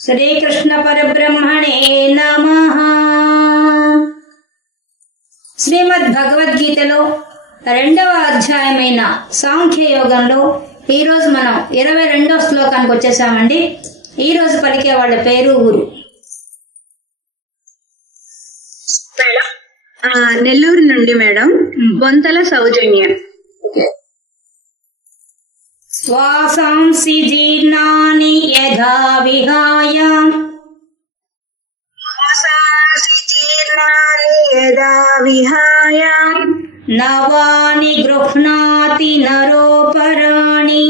శ్రీకృష్ణ పరబ్రహ్మణే నమః. శ్రీమద్ భగవద్గీతలో 2వ అధ్యాయమైన సాంఖ్యయోగంలో ఈరోజు మనం 22వ శ్లోకానికి వచ్చేసామండి. ఈరోజు పలికే వాళ్ళ పేరు, ఊరు. నెల్లూరు నుండి మేడం, బొంతల సౌజన్య. వాసాంసి జీర్ణాని యథా విహాయ నవాని గృహ్ణాతి నరోపరాణి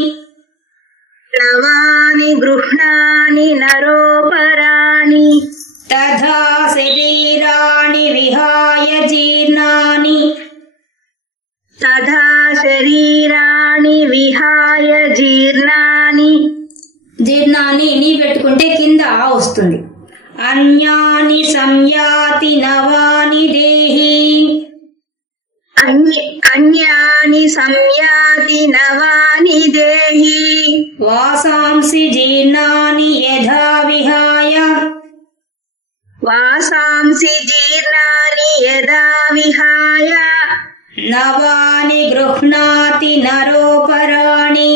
తథా శరీరాణి విహాయ జీర్ణాని జీర్ణాన్ని నీ పెట్టుకుంటే కింద ఆ వస్తుంది. అన్యాని సంయాతి నవాని దేహి వాసాంసి జీర్ణాని యథా విహాయ నవాని గృహ్ణాతి నరోపరాణి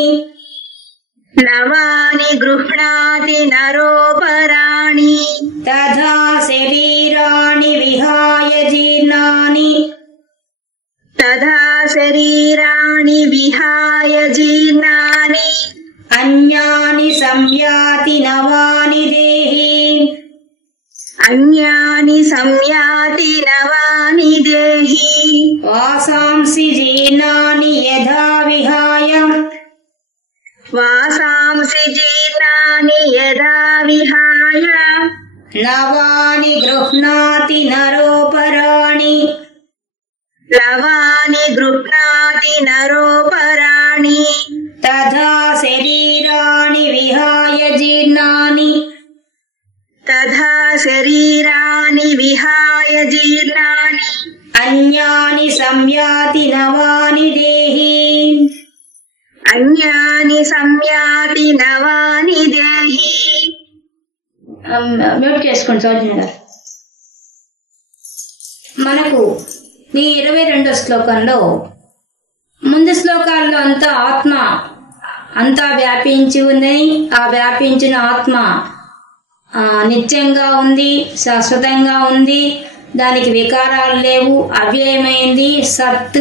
తథా శరీరాణి విహాయ జీర్ణాని అన్యాని సంయాతి నవాని దేహి వాసాంసి జీర్ణాని యథా విహాయ నవాని గృహ్ణాతి నరోపరాణి తథా శరీరాణి విహాయ జీర్ణాని అన్యాని సంయాతి నవాని దేహి మ్యూట్ చేసుకోండి సౌజన్య గారు. మనకు ఈ 22వ శ్లోకంలో, ముందు శ్లోకాల్లో అంతా ఆత్మ అంతా వ్యాపించి ఉందని, ఆ వ్యాపించిన ఆత్మ నిత్యంగా ఉంది, శాశ్వతంగా ఉంది, దానికి వికారాలు లేవు, అవ్యయమైంది, సత్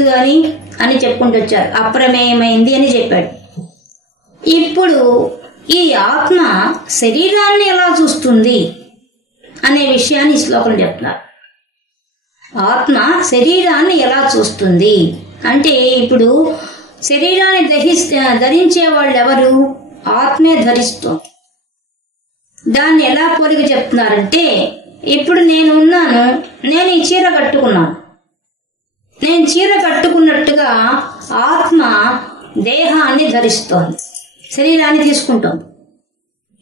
అని చెప్పుకుంటూ వచ్చారు, అప్రమేయమైంది అని చెప్పాడు. ఇప్పుడు ఈ ఆత్మ శరీరాన్ని ఎలా చూస్తుంది అనే విషయాన్ని ఈ శ్లోకం చెప్తున్నారు. ఆత్మ శరీరాన్ని ఎలా చూస్తుంది అంటే, ఇప్పుడు శరీరాన్ని ధరించే వాళ్ళు ఎవరు? ఆత్మే ధరిస్తుంది. దాన్ని ఎలా పోలిక చెప్తున్నారంటే, ఇప్పుడు నేను ఉన్నాను, నేను ఈ చీర కట్టుకున్నాను, నేను చీర కట్టుకున్నట్టుగా ఆత్మ దేహాన్ని ధరిస్తోంది, శరీరాన్ని తీసుకుంటోంది.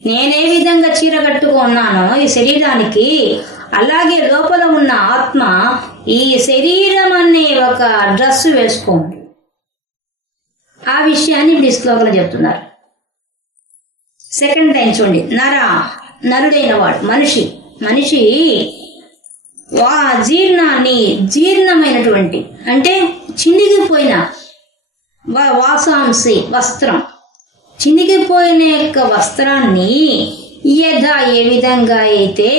నేనే విధంగా చీర కట్టుకున్నానో ఈ శరీరానికి, అలాగే లోపల ఉన్న ఆత్మ ఈ శరీరం అనే ఒక డ్రెస్ వేసుకోండి. ఆ విషయాన్ని ఇప్పుడు ఈ శ్లోకంలో చెప్తున్నారు. సెకండ్ టైం చూడండి. నరుడైన వాడు, మనిషి జీర్ణమైనటువంటి అంటే చినిగిపోయిన వాసాంసి వస్త్రం, చినిగిపోయిన యొక్క వస్త్రాన్ని యథా ఏ విధంగా అయితే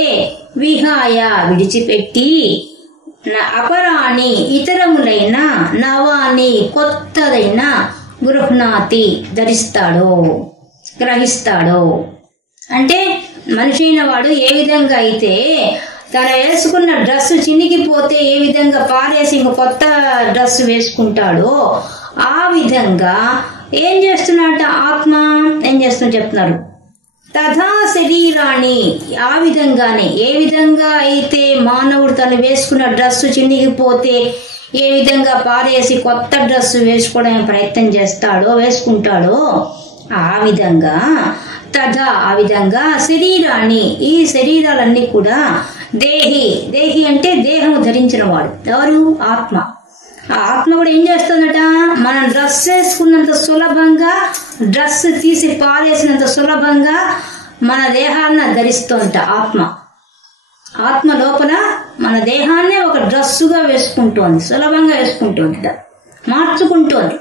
విహాయ విడిచిపెట్టి అపరాణి ఇతరములైన నవాని కొత్తదైన గృహ్ణాతి ధరిస్తాడో గ్రహిస్తాడో అంటే, మనిషి అయిన వాడు ఏ విధంగా అయితే తన వేసుకున్న డ్రెస్ చినిగిపోతే ఏ విధంగా పారేసి ఇంకో కొత్త డ్రెస్ వేసుకుంటాడో, ఆ విధంగా ఏం చేస్తున్నట్ట ఆత్మ ఏం చేస్తున్నా చెప్తున్నారు. తథా శరీరాన్ని, ఆ విధంగానే ఏ విధంగా అయితే మానవుడు తను వేసుకున్న డ్రెస్ చినిగిపోతే ఏ విధంగా పారేసి కొత్త డ్రెస్ వేసుకోవడానికి ప్రయత్నం వేసుకుంటాడో, ఆ విధంగా ఆ విధంగా శరీరాన్ని, ఈ శరీరాలన్నీ కూడా దేహి అంటే దేహము ధరించిన వాడు ఎవరు? ఆత్మ. ఆ ఆత్మ కూడా ఏం చేస్తుందట, మనం డ్రెస్ వేసుకున్నంత సులభంగా, డ్రెస్ తీసి పారేసినంత సులభంగా మన దేహాలను ధరిస్తోంట ఆత్మ. ఆత్మ లోపల మన దేహాన్నే ఒక డ్రెస్సుగా వేసుకుంటోంది, సులభంగా వేసుకుంటోంది, మార్చుకుంటోంది.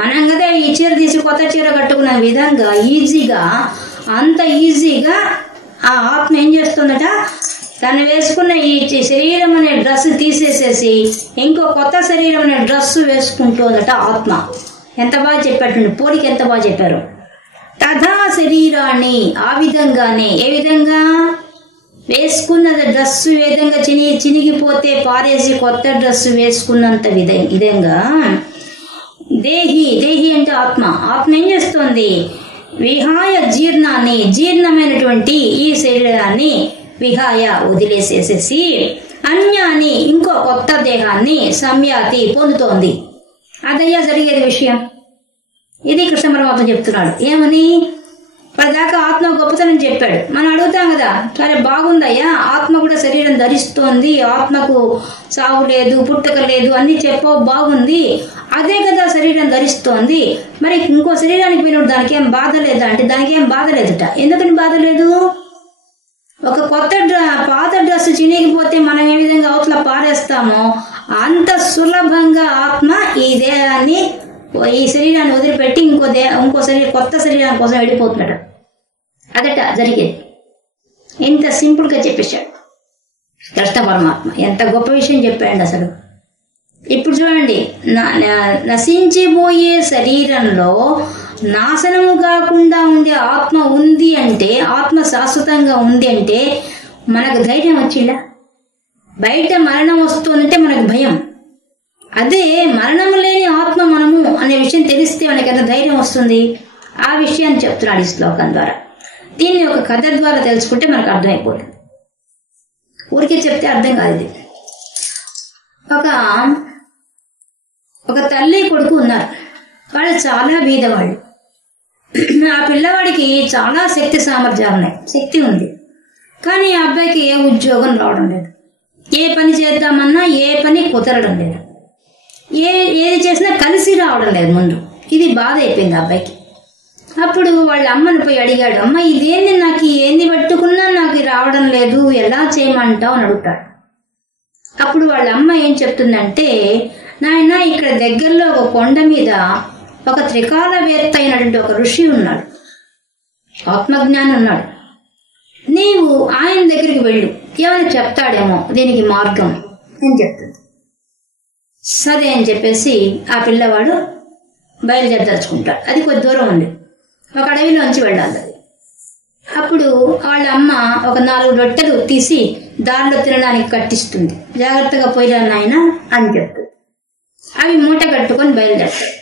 మనం కదా ఈ చీర తీసి కొత్త చీర కట్టుకునే విధంగా ఈజీగా, అంత ఈజీగా ఆ ఆత్మ ఏం చేస్తుందట, తను వేసుకున్న ఈ శరీరం అనే డ్రెస్ తీసేసేసి ఇంకో కొత్త శరీరం అనే డ్రెస్ వేసుకుంటోందట ఆత్మ. ఎంత బాగా చెప్పాడు, పోలిక ఎంత బాగా చెప్పారు. తథా శరీరాన్ని, ఆ విధంగానే, ఏ విధంగా వేసుకున్న డ్రెస్సు ఏ విధంగా చినిగిపోతే పారేసి కొత్త డ్రెస్సు వేసుకున్నంత విధంగా దేహి అంటే ఆత్మ ఏం చేస్తుంది, విహాయ జీర్ణాన్ని, జీర్ణమైనటువంటి ఈ శరీరాన్ని విహాయ వదిలేసేసేసి అన్యాన్ని, ఇంకో కొత్త దేహాన్ని సంయాతి పొందుతోంది. అదయ్యా జరిగేది విషయం. ఇది కృష్ణ పరమాత్మ చెప్తున్నాడు. ఏమని, పదాకా ఆత్మ గొప్పతనం చెప్పాడు. మనం అడుగుతాం కదా, సరే బాగుందయ్యా, ఆత్మ కూడా శరీరం ధరిస్తోంది, ఆత్మకు సావు లేదు, పుట్టుక లేదు అన్ని చెప్పావు, బాగుంది, అదే కదా శరీరం ధరిస్తోంది, మరి ఇంకో శరీరానికి పోయినప్పుడు దానికి ఏం బాధ లేదా అంటే దానికి ఏం బాధ లేదుట. ఎందుకని బాధ లేదు? ఒక కొత్త పాత డ్రెస్ చినిగిపోతే మనం ఏ విధంగా అవతల పారేస్తామో అంత సులభంగా ఆత్మ ఈ దేహాన్ని, ఈ శరీరాన్ని వదిలిపెట్టి ఇంకో శరీరం, కొత్త శరీరం కోసం వెళ్ళిపోతున్నాడు. అదట జరిగేది. ఎంత సింపుల్ గా చెప్పేశాడు కృష్ణ పరమాత్మ. ఎంత గొప్ప విషయం చెప్పాడు అసలు. ఇప్పుడు చూడండి, నశించిపోయే శరీరంలో నాశనము కాకుండా ఉండే ఆత్మ ఉంది అంటే, ఆత్మ శాశ్వతంగా ఉంది అంటే మనకు ధైర్యం వచ్చిందా? బయట మరణం వస్తుందంటే మనకు భయం. అదే మరణం లేని ఆత్మ మనము అనే విషయం తెలిస్తే మనకి ఎంత ధైర్యం వస్తుంది. ఆ విషయాన్ని చెప్తున్నాడు ఈ శ్లోకం ద్వారా. దీన్ని ఒక కథ ద్వారా తెలుసుకుంటే మనకు అర్థమైపోతుంది. ఊరికే చెప్తే అర్థం కాదు. ఇది ఒక తల్లి కొడుకు ఉన్నారు. వాళ్ళు చాలా బీదవాళ్ళు. ఆ పిల్లవాడికి చాలా శక్తి సామర్థ్యాలు ఉన్నాయి, శక్తి ఉంది. కానీ ఆ అబ్బాయికి ఏ ఉద్యోగం రావడం లేదు. ఏ పని చేద్దామన్నా ఏ పని కుదరడం లేదు. ఏది చేసినా కలిసి రావడం లేదు ముందు. ఇది బాధ అయిపోయింది ఆ అబ్బాయికి. అప్పుడు వాళ్ళ అమ్మని పోయి అడిగాడు, అమ్మ ఇదేంది, నాకు ఏంది పట్టుకున్నా నాకు రావడం లేదు, ఎలా చేయమంటావు అని అడుగుతాడు. అప్పుడు వాళ్ళ అమ్మ ఏం చెప్తుందంటే, నాయన ఇక్కడ దగ్గరలో ఒక కొండ మీద ఒక త్రికాలవేత్త అయినటువంటి ఒక ఋషి ఉన్నాడు, ఆత్మజ్ఞాని ఉన్నాడు. నీవు ఆయన దగ్గరికి వెళ్ళు, ఏమైనా చెప్తాడేమో దీనికి మార్గం అని చెప్తుంది. సరే అని చెప్పేసి ఆ పిల్లవాడు బయలుదేరదలుచుకుంటాడు. అది కొద్ది దూరం ఉంది, ఒక అడవిలోంచి వెళ్ళాలి అది. అప్పుడు వాళ్ళ అమ్మ ఒక 4 రొట్టెలు తీసి దారిలో తినడానికి కట్టిస్తుంది. జాగ్రత్తగా పోయిరా నాయన అని చెప్తుంది. అవి మూట కట్టుకొని బయలుదేరతాడు.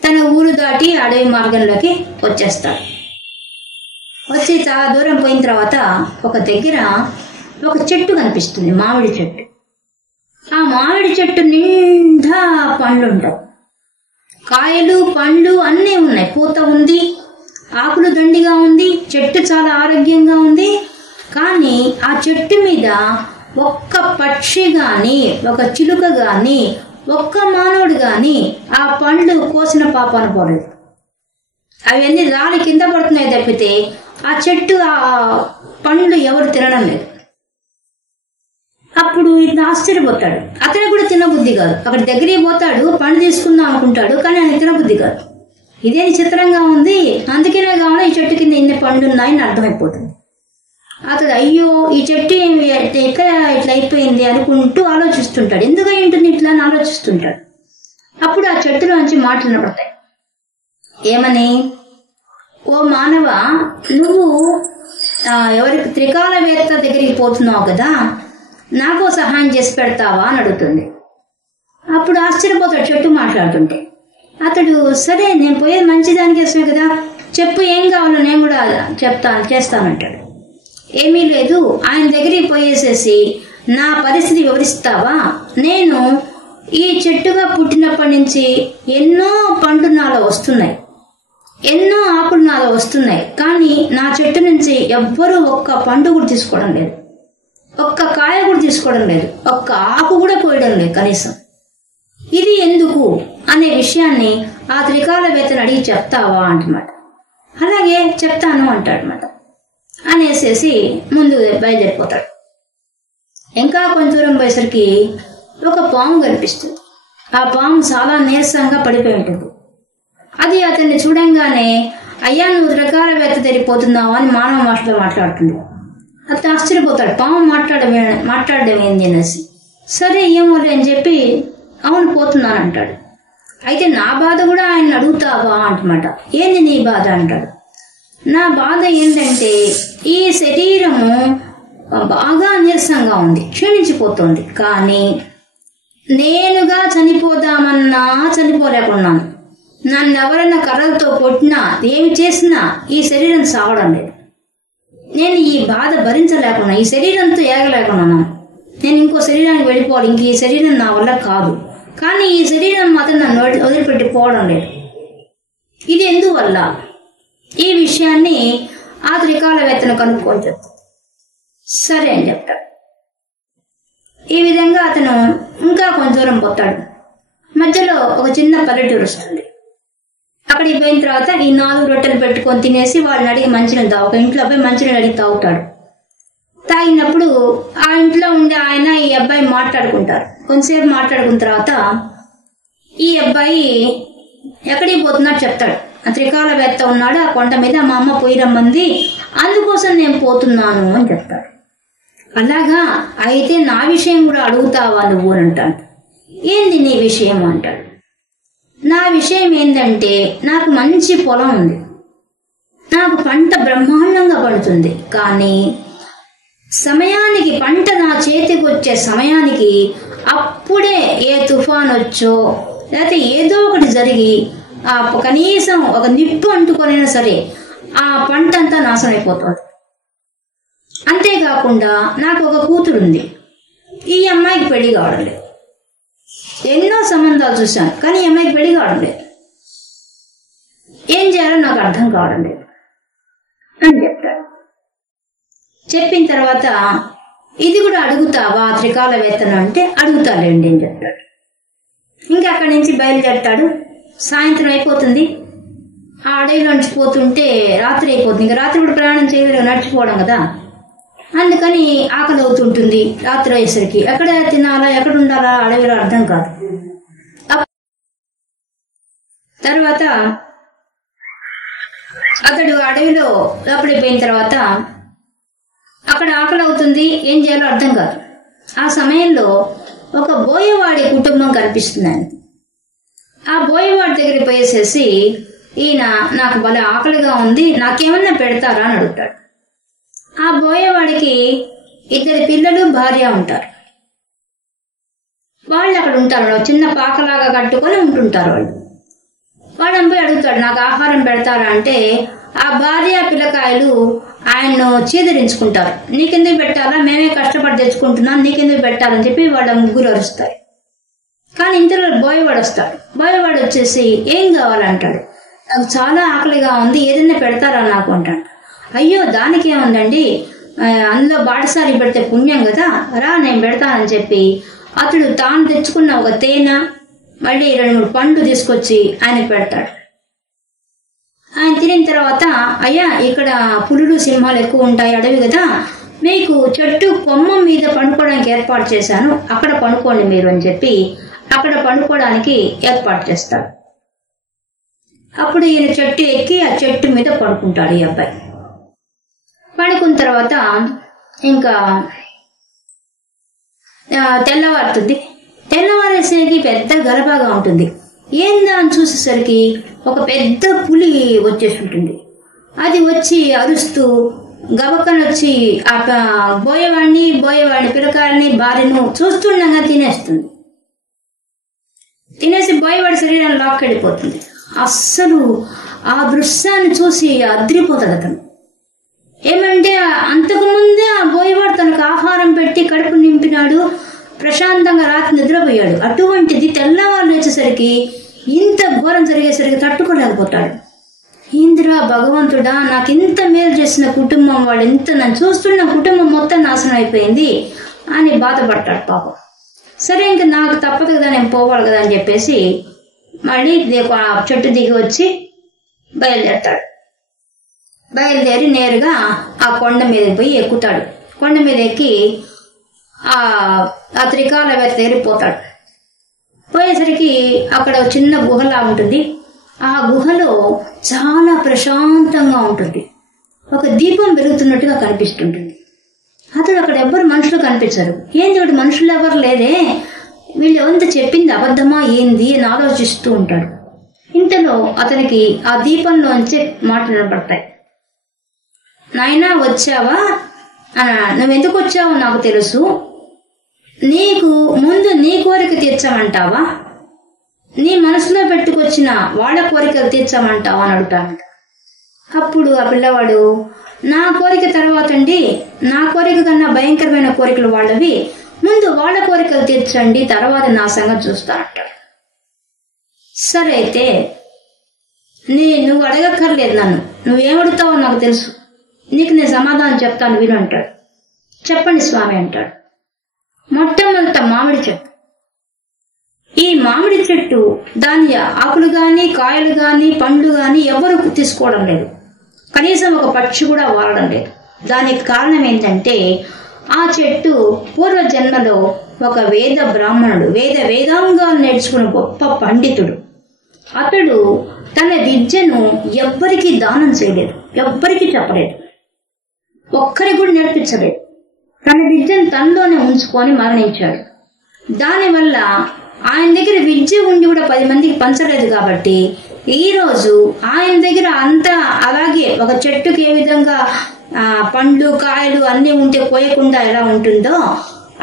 తన ఊరు దాటి అడవి మార్గంలోకి వచ్చేస్తాడు. వచ్చి చాలా దూరం పోయిన తర్వాత ఒక దగ్గర ఒక చెట్టు కనిపిస్తుంది, మామిడి చెట్టు. ఆ మామిడి చెట్టు నిండా పండ్లు ఉంటాయి, కాయలు పండ్లు అన్నీ ఉన్నాయి, పూత ఉంది, ఆకులు దండిగా ఉంది, చెట్టు చాలా ఆరోగ్యంగా ఉంది. కానీ ఆ చెట్టు మీద ఒక్క పక్షి గాని, ఒక చిలుక గాని, ఒక్క మానవుడు గాని ఆ పండ్లు కోసిన పాపాన పోలేదు. అవన్నీ రాలి కింద పడుతున్నాయి తప్పితే ఆ చెట్టు ఆ పండ్లు ఎవరు తినడం లేదు. అప్పుడు ఇట్లా ఆశ్చర్యపోతాడు. అతను కూడా తినబుద్ధి కాదు. అక్కడ దగ్గరికి పోతాడు, పండు తీసుకుందాం అనుకుంటాడు, కానీ ఆయన తినబుద్ధి కాదు. ఇదే చిత్రంగా ఉంది, అందుకనే కావాలి ఈ చెట్టు కింద ఎన్ని పండ్లు ఉన్నాయని అర్థమైపోతుంది. అతడు అయ్యో ఈ చెట్టు ఎట్లా ఇట్లా అయిపోయింది అనుకుంటూ ఆలోచిస్తుంటాడు. ఎందుకై ఉంటుంది ఇట్లా అని ఆలోచిస్తుంటాడు. అప్పుడు ఆ చెట్టులోంచి మాటలు వినపడతాయి. ఏమని, ఓ మానవ, నువ్వు ఎవరికి త్రికాలవేత్త దగ్గరికి పోతున్నావు కదా, నాకు సహాయం చేసి పెడతావా అని అడుగుతుంది. అప్పుడు ఆశ్చర్యపోతాడు చెట్టు మాట్లాడుతుంటే. అతడు సరే నేను పోయేది మంచిదానికోసమే కదా, చెప్పు ఏం కావాలో నేను కూడా చేస్తానంటాడు. ఏమీ లేదు, ఆయన దగ్గరికి పోయేసేసి నా పరిస్థితి వివరిస్తావా, నేను ఈ చెట్టుగా పుట్టినప్పటి నుంచి ఎన్నో పండ్లు నాలో వస్తున్నాయి, ఎన్నో ఆకులు నాలో వస్తున్నాయి, కానీ నా చెట్టు నుంచి ఎవ్వరూ ఒక్క పండు కూడా తీసుకోవడం లేదు, ఒక్క కాయ కూడా తీసుకోవడం లేదు, ఒక్క ఆకు కూడా కోయడం లేదు కనీసం. ఇది ఎందుకు అనే విషయాన్ని ఆ త్రికాలవేత్తను అడిగి చెప్తావా అంటున్నమాట. అలాగే చెప్తాను అంటాడనమాట. అనేసేసి ముందు బయలుదేరిపోతాడు. ఇంకా కొంచెం దూరం పోయేసరికి ఒక పాము కనిపిస్తుంది. ఆ పాము చాలా నీరసంగా పడిపోయి ఉంటుంది. అది అతన్ని చూడంగానే, అయ్యా నువ్వు రకారవేత్త తెరిపోతున్నావు అని మానవ భాషలో మాట్లాడుతుంది. అతను ఆశ్చర్యపోతాడు, పాము మాట్లాడడం ఏంది అనేసి. సరే ఏమో అని చెప్పి అవును పోతున్నాను అంటాడు. అయితే నా బాధ కూడా ఆయన అడుగుతావా అంటమాట. ఏంది నీ బాధ అంటాడు. నా బాధ ఏంటంటే ఈ శరీరము బాగా నీరసంగా ఉంది, క్షీణించిపోతుంది. కానీ నేనుగా చనిపోదామన్నా చనిపోలేకున్నాను. నన్ను ఎవరైనా కర్రలతో కొట్టినా ఏమి చేసినా ఈ శరీరం సావడం లేదు. నేను ఈ బాధ భరించలేకున్నా, ఈ శరీరంతో ఏగలేకున్నాను. నేను ఇంకో శరీరానికి వెళ్ళిపోవాలి, ఇంక ఈ శరీరం నా వల్ల కాదు. కానీ ఈ శరీరం మాత్రం నన్ను వదిలిపెట్టిపోవడం లేదు. ఇది ఎందువల్ల? ఈ విషయాన్ని ఆ త్రికాలవేత్తను కనుక్కొని చెప్తాడు. సరే అని చెప్తాడు. ఈ విధంగా అతను ఇంకా కొంచెం దూరం పోతాడు. మధ్యలో ఒక చిన్న పల్లెటూరు వస్తుంది. అక్కడికి పోయిన తర్వాత ఈ 4 రొట్టెలు పెట్టుకొని తినేసి వాళ్ళని అడిగి మంచినీళ్ళు ఒక ఇంట్లో పోయి మంచినీళ్ళు అడిగి తాగుతాడు. తాగినప్పుడు ఆ ఇంట్లో ఉండే ఆయన ఈ అబ్బాయి మాట్లాడుకుంటారు. కొంతసేపు మాట్లాడుకున్న తర్వాత ఈ అబ్బాయి ఎక్కడికి పోతున్నాడు చెప్తాడు. ఆ త్రికాలవేత్త ఉన్నాడు ఆ కొండ మీద, మా అమ్మ పోయి రమ్మంది, అందుకోసం నేను పోతున్నాను అని చెప్తాడు. అలాగా, అయితే నా విషయం కూడా అడుగుతావా నువ్వు అని అంటాడు. ఏంది నీ విషయం అంటాడు. నా విషయం ఏంటంటే నాకు మంచి పొలం ఉంది, నాకు పంట బ్రహ్మాండంగా పడుతుంది. కానీ సమయానికి పంట నా చేతికి వచ్చే సమయానికి అప్పుడే ఏ తుఫాన్ వచ్చో లేకపోతే ఏదో ఒకటి జరిగి ఆ కనీసం ఒక నిప్పు అంటుకొనైనా సరే ఆ పంట అంతా నాశనం అయిపోతుంది. అంతేకాకుండా నాకు ఒక కూతురు ఉంది, ఈ అమ్మాయికి పెళ్లి కావడం లేదు. ఎన్నో సంబంధాలు చూశాను కానీ ఈ అమ్మాయికి పెళ్లి కావడం లేదు. ఏం చేయాలో నాకు అర్థం కావడం లేదు అని చెప్తాడు. చెప్పిన తర్వాత ఇది కూడా అడుగుతావా త్రికాలవేత్తను అంటే అడుగుతాలేండి అని చెప్తాడు. ఇంకా అక్కడి నుంచి బయలుదేరతాడు. సాయంత్రం అయిపోతుంది. ఆ అడవిలోంచి పోతుంటే రాత్రి అయిపోతుంది. ఇంకా రాత్రి కూడా ప్రయాణం చేయలేదు, నడిచిపోవడం కదా, అందుకని ఆకలి అవుతుంటుంది. రాత్రి అయ్యేసరికి ఎక్కడ తినాలా ఎక్కడ ఉండాలా అడవిలో అర్థం కాదు. తర్వాత అతడు అడవిలో లోపలిపోయిన తర్వాత అక్కడ ఆకలి అవుతుంది, ఏం చేయాలో అర్థం కాదు. ఆ సమయంలో ఒక బోయవాడి కుటుంబం కనిపిస్తుంది. ఆ బోయవాడి దగ్గరికి పోయేసేసి, ఈయన నాకు భలే ఆకలిగా ఉంది, నాకేమన్నా పెడతారా అని అడుగుతాడు. ఆ బోయవాడికి 2 పిల్లలు భార్య ఉంటారు. వాళ్ళు అక్కడ ఉంటారు, చిన్న పాకలాగా కట్టుకొని ఉంటుంటారు. వాళ్ళని పోయి అడుగుతాడు, నాకు ఆహారం పెడతారా అంటే ఆ భార్య పిల్లకాయలు ఆయన్ను చీదరించుకుంటారు. నీకెందుకు పెట్టాలా, మేమే కష్టపడి తెచ్చుకుంటున్నాం, నీకెందుకు పెట్టాలని చెప్పి వాళ్ళ ముగ్గురు అరుస్తారు. కానీ ఇంతలో బోయవాడు వస్తాడు. బోయవాడు వచ్చేసి ఏం కావాలంటాడు. నాకు చాలా ఆకలిగా ఉంది, ఏదైనా పెడతారా నాకు అంటాడు. అయ్యో దానికి ఏముందండి, అందులో బాటసారి పెడితే పుణ్యం కదా, రా నేను పెడతానని చెప్పి అతడు తాను తెచ్చుకున్న ఒక తేనె మళ్ళీ 2-3 పండ్లు తీసుకొచ్చి ఆయనకు పెడతాడు. ఆయన తినిన తర్వాత, అయ్యా ఇక్కడ పులులు సింహాలు ఎక్కువ ఉంటాయి, అడవి కదా, మీకు చెట్టు కొమ్మ మీద పండుకోవడానికి ఏర్పాటు చేశాను, అక్కడ పండుకోండి మీరు అని చెప్పి అక్కడ పండుకోవడానికి ఏర్పాటు చేస్తాడు. అప్పుడు ఈయన చెట్టు ఎక్కి ఆ చెట్టు మీద పడుకుంటాడు. ఈ అబ్బాయి పడుకున్న తర్వాత ఇంకా తెల్లవారుతుంది. తెల్లవారేసరికి పెద్ద గలబాగా ఉంటుంది. ఏందా అని చూసేసరికి ఒక పెద్ద పులి వచ్చేసి ఉంటుంది. అది వచ్చి అరుస్తూ గబక్కనొచ్చి ఆ బోయవాడిని పిల్లకాయని భార్యను చూస్తుండగా తినేస్తుంది. తినేసి బోయవాడి శరీరాన్ని లాక్కెళ్ళిపోతుంది. అస్సలు ఆ దృశ్యాన్ని చూసి అద్రిపోతాడు అతను. ఏమంటే అంతకుముందే ఆ బోయవాడు తనకు ఆహారం పెట్టి కడుపు నింపినాడు, ప్రశాంతంగా రాత్రి నిద్రపోయాడు. అటువంటిది తెల్లవారు లేచేసరికి ఇంత ఘోరం జరిగేసరికి తట్టుకోలేకపోతాడు. ఇంద్రా భగవంతుడా, నాకు ఇంత మేలు చేసిన కుటుంబం వాళ్ళు ఎంత, నన్ను చూస్తున్న కుటుంబం మొత్తం నాశనం అయిపోయింది అని బాధపడతాడు పాపం. సరే ఇంకా నాకు తప్పదు కదా, నేను పోవాలి కదా అని చెప్పేసి మళ్ళీ చెట్టు దిగి వచ్చి బయలుదేరతాడు. బయలుదేరి నేరుగా ఆ కొండ మీద పోయి ఎక్కుతాడు. కొండ మీద ఎక్కి ఆ త్రికాలవేత్త దగ్గర పోతాడు. పోయేసరికి అక్కడ చిన్న గుహలా ఉంటుంది. ఆ గుహలో చాలా ప్రశాంతంగా ఉంటుంది. ఒక దీపం వెలుగుతున్నట్టుగా కనిపిస్తుంటుంది. అతడు అక్కడ ఎవ్వరు మనుషులు కనిపించరు. ఏంది ఇక్కడ మనుషులు ఎవరు లేదే, వీళ్ళు ఎంత చెప్పింది అబద్ధమా ఏంది అని ఆలోచిస్తూ ఉంటాడు. ఇంతలో అతనికి ఆ దీపంలోంచి మాటలు వినపడతాయి. నాయనా వచ్చావా, నువ్వెందుకు వచ్చావో నాకు తెలుసు, నీకు ముందు నీ కోరిక తీర్చమంటావా, నీ మనసులో పెట్టుకొచ్చిన వాళ్ళ కోరికలు తీర్చమంటావా అని అడుగుతాడు. అప్పుడు ఆ పిల్లవాడు, నా కోరిక తర్వాత అండి, నా కోరిక కన్నా భయంకరమైన కోరికలు వాళ్ళవి, ముందు వాళ్ళ కోరికలు తీర్చండి, తర్వాత నా సంగతి చూస్తానంటాడు. సరే అయితే నువ్వు అడగక్కర్లేదు, నన్ను నువ్వేమడుగుతావో నాకు తెలుసు, నీకు నేను సమాధానం చెప్తాను విను అంటాడు. చెప్పండి స్వామి అంటాడు. మొట్టమొదట మామిడి చెట్టు. ఈ మామిడి చెట్టు దాని ఆకులు గాని కాయలు గాని పండ్లు గాని ఎవరు తీసుకోవడం లేదు, కనీసం ఒక పక్షి కూడా వాడడం లేదు. దానికి కారణం ఏంటంటే ఆ చెట్టు పూర్వ జన్మలో ఒక వేద బ్రాహ్మణుడు, వేదాంగాలు నేర్చుకున్న గొప్ప పండితుడు. అతడు తన విద్యను ఎవ్వరికీ దానం చేయలేదు, ఎవ్వరికీ చెప్పలేదు, ఒక్కరికి కూడా నేర్పించలేదు. తన విద్యను తనలోనే ఉంచుకొని మరణించాడు. దానివల్ల ఆయన దగ్గర విద్య ఉండి కూడా 10 మందికి పంచలేదు. కాబట్టి ఈరోజు ఆయన దగ్గర అంతా అలాగే ఒక చెట్టుకి ఏ విధంగా పండ్లు కాయలు అన్నీ ఉంటే కోయకుండా ఎలా ఉంటుందో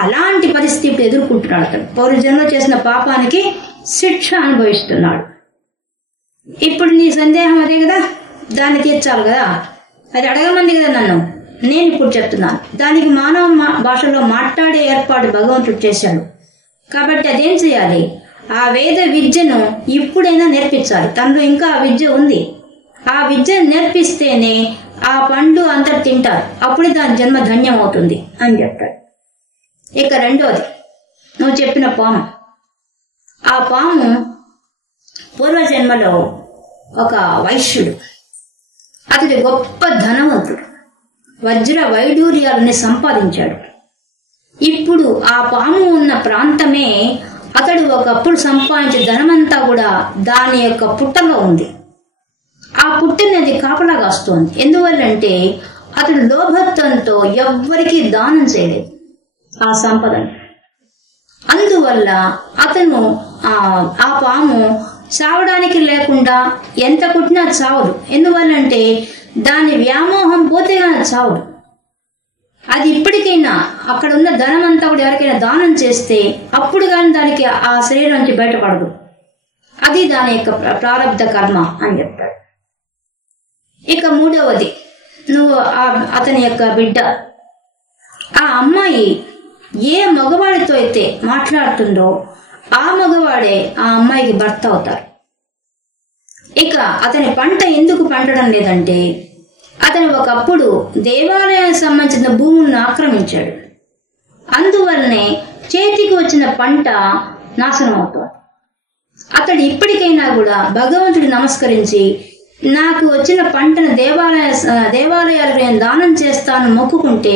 అలాంటి పరిస్థితి ఎదుర్కొంటున్నాడు. అతను పూర్వజన్మలో చేసిన పాపానికి శిక్ష అనుభవిస్తున్నాడు. ఇప్పుడు నీ సందేహం అదే కదా, దాన్ని తీర్చాలి కదా, అది అడగమంది కదా నన్ను, నేను ఇప్పుడు చెప్తున్నాను. దానికి మానవ భాషలో మాట్లాడే ఏర్పాటు భగవంతుడు చేశాడు. కాబట్టి అదేం చేయాలి, ఆ వేద విద్యను ఇప్పుడైనా నేర్పించాలి. తనలో ఇంకా ఆ విద్య ఉంది, ఆ విద్యను నేర్పిస్తేనే ఆ పండు అంతా తింటారు, అప్పుడే దాని జన్మ ధన్యం అవుతుంది అని చెప్తాడు. ఇక రెండోది, నువ్వు చెప్పిన పాము. ఆ పాము పూర్వజన్మలో ఒక వైశ్యుడు, అతడి గొప్ప ధనవంతుడు, వజ్ర వైడూర్యాలని సంపాదించాడు. ఇప్పుడు ఆ పాము ఉన్న ప్రాంతమే అతడు ఒకప్పుడు సంపాదించే ధనమంతా కూడా దాని యొక్క పుట్టలో ఉంది. ఆ పుట్టనేది కాపలా కాస్తోంది. ఎందువల్లంటే అతడు లోభత్వంతో ఎవ్వరికీ దానం చేయలేదు ఆ సంపదను. అందువల్ల అతను ఆ పాము చావడానికి లేకుండా ఎంత కుట్టినా చావదు. ఎందువల్లంటే దాని వ్యామోహం పోతే కానీ చావదు. అది ఇప్పటికైనా అక్కడ ఉన్న ధనం అంతా కూడా ఎవరికైనా దానం చేస్తే అప్పుడు కానీ దానికి ఆ శరీరం నుంచి బయటపడదు. అది దాని యొక్క ప్రారబ్ధ కర్మ అని చెప్తాడు. ఇక మూడవది, నువ్వు అతని యొక్క బిడ్డ, ఆ అమ్మాయి ఏ మగవాడితో అయితే మాట్లాడుతుందో ఆ మగవాడే ఆ అమ్మాయికి భర్త అవుతారు. ఇక అతని పంట ఎందుకు పండడం లేదంటే అతను ఒకప్పుడు దేవాలయానికి సంబంధించిన భూములను ఆక్రమించాడు. అందువల్లనే చేతికి వచ్చిన పంట నాశనం అవుతుంది. అతడు ఇప్పటికైనా కూడా భగవంతుడికి నమస్కరించి నాకు వచ్చిన పంటను దేవాలయాలకు నేను దానం చేస్తాను మొక్కుకుంటే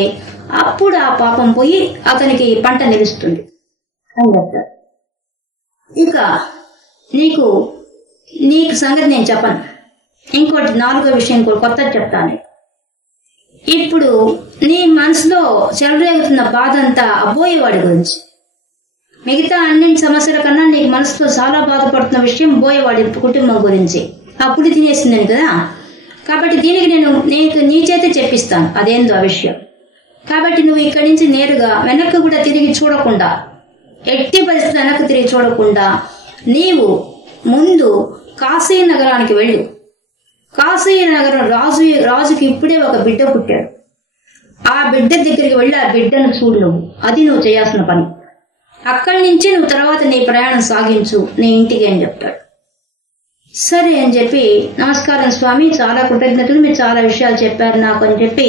అప్పుడు ఆ పాపం పోయి అతనికి పంట నిలుస్తుంది అని చెప్తారు. ఇక నీకు సంగతి నేను చెప్పను. ఇంకోటి 4వ విషయం కూడా కొత్త చెప్తాను. ఇప్పుడు నీ మనసులో చెలరేగుతున్న బాధ అంతా అబ్బోయేవాడి గురించి. మిగతా అన్ని సమస్యల కన్నా నీకు మనసులో చాలా బాధపడుతున్న విషయం బోయేవాడి కుటుంబం గురించి. ఆ పుడి తినేసిందని కదా, కాబట్టి దీనికి నేను నీ చేతే చెప్పిస్తాను అదేందో ఆ విషయం. కాబట్టి నువ్వు ఇక్కడి నుంచి నేరుగా వెనక్కి కూడా తిరిగి చూడకుండా, ఎట్టి పరిస్థితి వెనక్కి తిరిగి చూడకుండా నీవు ముందు కాశీ నగరానికి వెళ్ళు. కాశీ నగరం రాజుకి ఇప్పుడే ఒక బిడ్డ పుట్టాడు. ఆ బిడ్డ దగ్గరికి వెళ్ళి ఆ బిడ్డను చూడు నువ్వు, అది నువ్వు చేయాల్సిన పని. అక్కడి నుంచి నువ్వు తర్వాత నీ ప్రయాణం సాగించు నీ ఇంటికి అని చెప్తాడు. సరే అని చెప్పి, నమస్కారం స్వామి, చాలా కృతజ్ఞతలు, మీరు చాలా విషయాలు చెప్పారు నాకు అని చెప్పి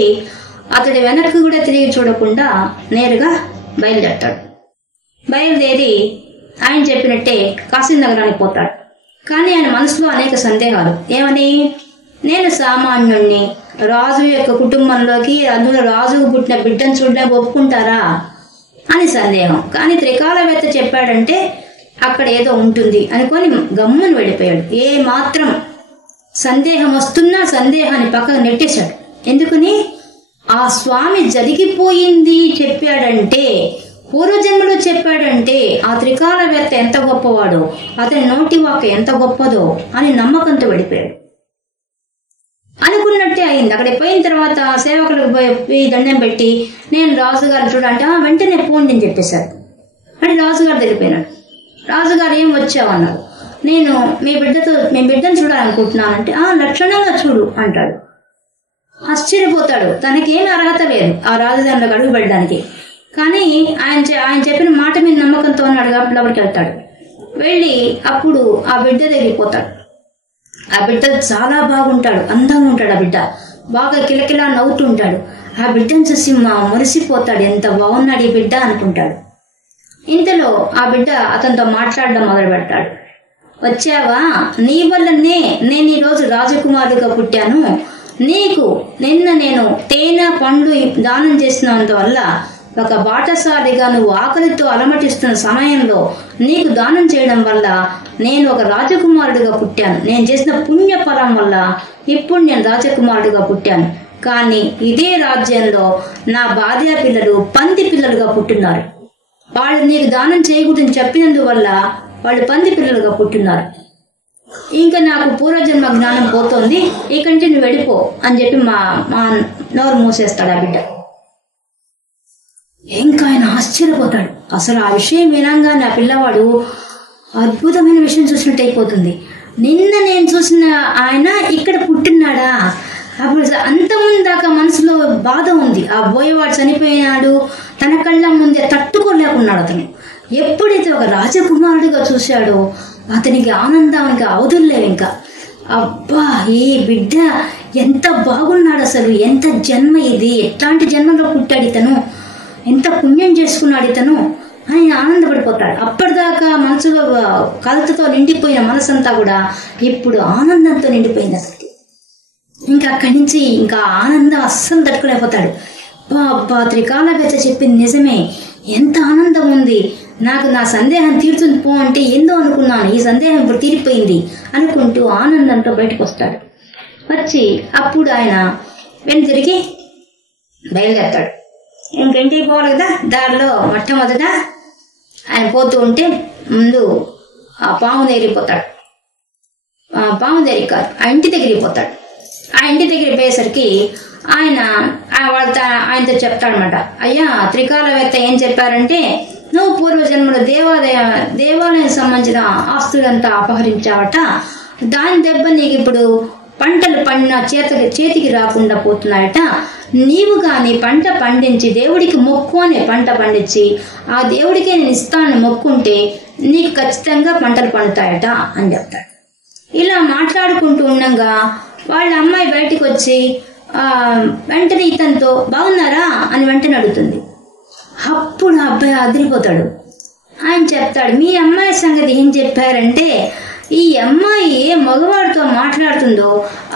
అతడి వెనక్కి కూడా తిరిగి చూడకుండా నేరుగా బయలుదేరతాడు. బయలుదేరి ఆయన చెప్పినట్టే కాశీ నగరానికి పోతాడు. కానీ ఆయన మనసులో అనేక సందేహాలు. ఏమని, నేను సామాన్యుణ్ణి, రాజు యొక్క కుటుంబంలోకి అందులో రాజుకు పుట్టిన బిడ్డను చూడడానికి ఒప్పుకుంటారా అని సందేహం. కానీ త్రికాలవేత్త చెప్పాడంటే అక్కడ ఏదో ఉంటుంది అనుకొని గమ్మును వెళ్ళిపోయాడు. ఏ మాత్రం సందేహం వస్తున్నా సందేహాన్ని పక్కకు నెట్టేశాడు. ఎందుకని? ఆ స్వామి జరిగిపోయింది చెప్పాడంటే, పూర్వజన్మలో చెప్పాడంటే ఆ త్రికాలవేత్త ఎంత గొప్పవాడో, అతని నోటి వాక్కు ఎంత గొప్పదో అని నమ్మకంతో వెళ్ళిపోయాడు. అనుకున్నట్టే అయింది. అక్కడికి పోయిన తర్వాత సేవకులకు పోయి దండం పెట్టి నేను రాజుగారు చూడంటే వెంటనే పోండి అని చెప్పేశారు. అంటే రాజుగారు తెలిపోయినాడు. రాజుగారు ఏం వచ్చావన్నారు. నేను మీ బిడ్డను చూడాలనుకుంటున్నానంటే లక్షణంగా చూడు అంటాడు. ఆశ్చర్యపోతాడు. తనకేమి అర్హత లేదు ఆ రాజధానిలోకి అడుగు పెట్టడానికి. కానీ ఆయన చెప్పిన మాట మీద నమ్మకంతో ఉన్నాడు కాబట్టి లోపలికి వెళ్తాడు. వెళ్ళి అప్పుడు ఆ బిడ్డ దగ్గరికి పోతాడు. ఆ బిడ్డ చాలా బాగుంటాడు, అందంగా ఉంటాడు. ఆ బిడ్డ బాగా కిలకిలా నవ్వుతుంటాడు. ఆ బిడ్డను చూసి మురిసిపోతాడు. ఎంత బాగున్నాడు ఈ బిడ్డ అనుకుంటాడు. ఇంతలో ఆ బిడ్డ అతనితో మాట్లాడడం మొదలు పెడతాడు. వచ్చావా? నీ వల్లనే నేను ఈరోజు రాజకుమారుడిగా పుట్టాను. నీకు నిన్న నేను తేనె పండ్లు దానం చేసినందువల్ల ఒక బాటసారిగా నువ్వు ఆకలితో అలమటిస్తున్న సమయంలో నీకు దానం చేయడం వల్ల నేను ఒక రాజకుమారుడిగా పుట్టాను. నేను చేసిన పుణ్య ఫలం వల్ల ఇప్పుడు నేను రాజకుమారుడిగా పుట్టాను. కానీ ఇదే రాజ్యంలో నా భార్య పిల్లలు పంది పిల్లలుగా పుట్టినారు. వాళ్ళు నీకు దానం చేయకూడదని చెప్పినందువల్ల వాళ్ళు పంది పిల్లలుగా పుట్టినారు. ఇంకా నాకు పూర్వజన్మ జ్ఞానం పోతోంది, ఇకంటే నువ్వు వెళ్ళిపో అని చెప్పి మా నోరు మూసేస్తాడు ఆ బిడ్డ. ఇంకా ఆయన ఆశ్చర్యపోతాడు. అసలు ఆ విషయం వినంగానే ఆ పిల్లవాడు అద్భుతమైన విషయం చూసినట్టు అయిపోతుంది. నిన్న నేను చూసిన ఆయన ఇక్కడ పుట్టినాడా? అప్పుడు అంతకుముందు దాకా మనసులో బాధ ఉంది. ఆ బోయేవాడు చనిపోయినాడు, తన కళ్ళ ముందే తట్టుకోలేకున్నాడు అతను. ఎప్పుడైతే ఒక రాజకుమారుడిగా చూశాడో అతనికి ఆనందానికి అవధుల్లేవు. ఇంకా అబ్బా ఈ బిడ్డ ఎంత బాగున్నాడు, అసలు ఎంత జన్మ ఇది, ఎట్లాంటి జన్మలో పుట్టాడు ఇతను, ఎంత పుణ్యం చేసుకున్నాడు ఇతను అని ఆనందపడిపోతాడు. అప్పటిదాకా మనసులో కలతతో నిండిపోయిన మనసంతా కూడా ఇప్పుడు ఆనందంతో నిండిపోయింది అతనికి. ఇంకా అక్కడి నుంచి ఇంకా ఆనందం అస్సలు తట్టుకోలేకపోతాడు. అబ్బా త్రికాలవేత్త చెప్పింది నిజమే, ఎంత ఆనందం ఉంది, నాకు నా సందేహం తీరుతుంది పో అంటే ఏందో అనుకున్నాను, ఈ సందేహం ఇప్పుడు తీరిపోయింది అనుకుంటూ ఆనందంతో బయటకు వస్తాడు. వచ్చి అప్పుడు ఆయన వెనుతిరిగి బయలుదేరతాడు. ఇంకింటికి పోవాలి కదా, దారిలో మొట్టమొదట ఆయన పోతూ ఉంటే ముందు ఆ పాము దగ్గరికి పోతాడు. పాము దగ్గరికి కాదు, ఆ ఇంటి దగ్గరికి పోతాడు. ఆ ఇంటి దగ్గరికి పోయేసరికి ఆయనతో చెప్తాడనమాట. అయ్యా త్రికాలవేత్త ఏం చెప్పారంటే, నువ్వు పూర్వజన్మలో దేవాలయం సంబంధించిన ఆస్తులంతా అపహరించావట, దాని దెబ్బ నీకు ఇప్పుడు పంటలు పండిన చేతికి రాకుండా పోతున్నాయట. నీవు కానీ పంట పండించి దేవుడికి మొక్కు అనే పంట పండించి ఆ దేవుడికే నేను ఇస్తానని మొక్కుంటే నీకు ఖచ్చితంగా పంటలు పండుతాయట అని చెప్తాడు. ఇలా మాట్లాడుకుంటూ ఉండగా వాళ్ళ అమ్మాయి బయటకు వచ్చి వెంటనే ఇతనితో బాగున్నారా అని వెంటనే అడుగుతుంది. అప్పుడు ఆ అబ్బాయి అదిరిపోతాడు. ఆయన చెప్తాడు, మీ అమ్మాయి సంగతి ఏం చెప్పారంటే, ఈ అమ్మాయి ఏ మగవాడితో మాట్లాడుతుందో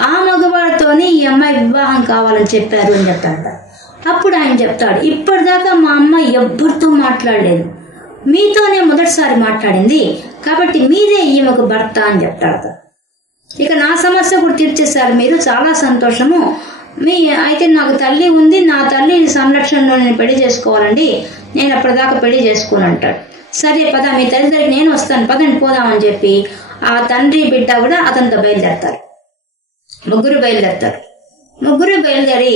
ఆ మగవాడితోనే ఈ అమ్మాయి వివాహం కావాలని చెప్పారు అని చెప్తాడు. అప్పుడు ఆయన చెప్తాడు, ఇప్పటిదాకా మా అమ్మాయి ఎవ్వరితో మాట్లాడలేదు, మీతోనే మొదటిసారి మాట్లాడింది, కాబట్టి మీరే ఈమెకు భర్త అని చెప్తాడు. ఇక నా సమస్య కూడా తీర్చేశారు మీరు, చాలా సంతోషము. అయితే నాకు తల్లి ఉంది, నా తల్లి సంరక్షణలో నేను పెళ్లి చేసుకోవాలండి, నేను అప్పటిదాకా పెళ్లి చేసుకోను అంటాడు. సరే పద, మీ తల్లి దగ్గరికి నేను వస్తాను, పదండి పోదామని చెప్పి ఆ తండ్రి బిడ్డ కూడా అతనితో బయలుదేరతారు. ముగ్గురు బయలుదేరి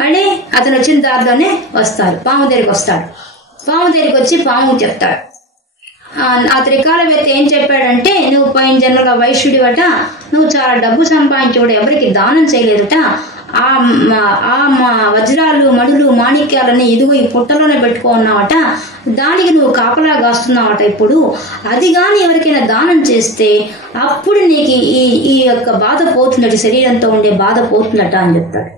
మళ్ళీ అతను వచ్చిన దారిలోనే వస్తారు. పాము దగ్గరికి వస్తాడు. పాము దగ్గరికి వచ్చి పాము చెప్తాడు, ఆ త్రికాలవేత్త ఏం చెప్పాడంటే, నువ్వు పోయిన జన్మగా వైశ్యుడివట, నువ్వు చాలా డబ్బు సంపాదించి కూడా ఎవరికి దానం చేయలేదట, ఆ వజ్రాలు మడులు మాణిక్యాలని ఇదిగో ఈ పుట్టలోనే పెట్టుకున్నావట, దానికి నువ్వు కాపలా కాస్తున్నావట. ఇప్పుడు అది కానీ ఎవరికైనా దానం చేస్తే అప్పుడు నీకు ఈ యొక్క బాధ పోతుందట, శరీరంతో ఉండే బాధ పోతుందట అని చెప్తాడు.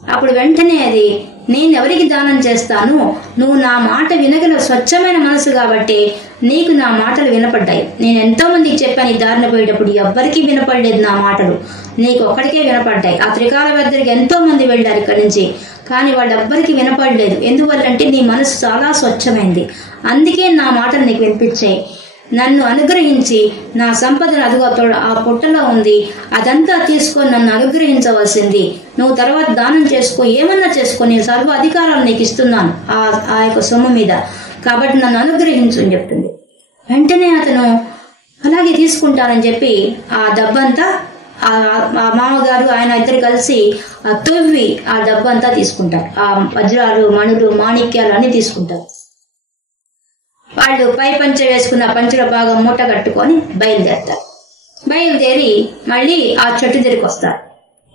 అప్పుడు వెంటనే అది నేనెవరికి దానం చేస్తాను? నువ్వు నా మాట వినగల స్వచ్ఛమైన మనసు కాబట్టి నీకు నా మాటలు వినపడ్డాయి. నేను ఎంతో మందికి చెప్పాను ఈ దారిన పోయేటప్పుడు, ఎవ్వరికీ వినపడలేదు నా మాటలు, నీకు ఒక్కడికే వినపడ్డాయి. ఆ త్రికాల దగ్గరికి ఎంతో మంది వెళ్ళారు ఇక్కడి నుంచి, కానీ వాళ్ళెవ్వరికి వినపడలేదు. ఎందువల్లంటే నీ మనసు చాలా స్వచ్ఛమైంది, అందుకే నా మాటలు నీకు వినిపించాయి. నన్ను అనుగ్రహించి నా సంపదను అదుగో ఆ పుట్టలో ఉంది, అదంతా తీసుకొని నన్ను అనుగ్రహించవలసింది. నువ్వు తర్వాత దానం చేసుకో, ఏమన్నా చేసుకో, నేను సర్వ అధికారాలు నీకు ఇస్తున్నాను ఆ యొక్క సొమ్ము మీద, కాబట్టి నన్ను అనుగ్రహించు అని చెప్తుంది. వెంటనే అతను అలాగే తీసుకుంటానని చెప్పి ఆ డబ్బంతా ఆ మామగారు ఆయన ఇద్దరు కలిసి తవ్వి ఆ డబ్బంతా తీసుకుంటారు. ఆ వజ్రాలు, మణులు, మాణిక్యాలు అన్ని తీసుకుంటారు. వాళ్ళు పై పంచ వేసుకున్న పంచల భాగం మూట కట్టుకొని బయలుదేరతారు. బయలుదేరి మళ్ళీ ఆ చెట్టు దగ్గరికి వస్తారు.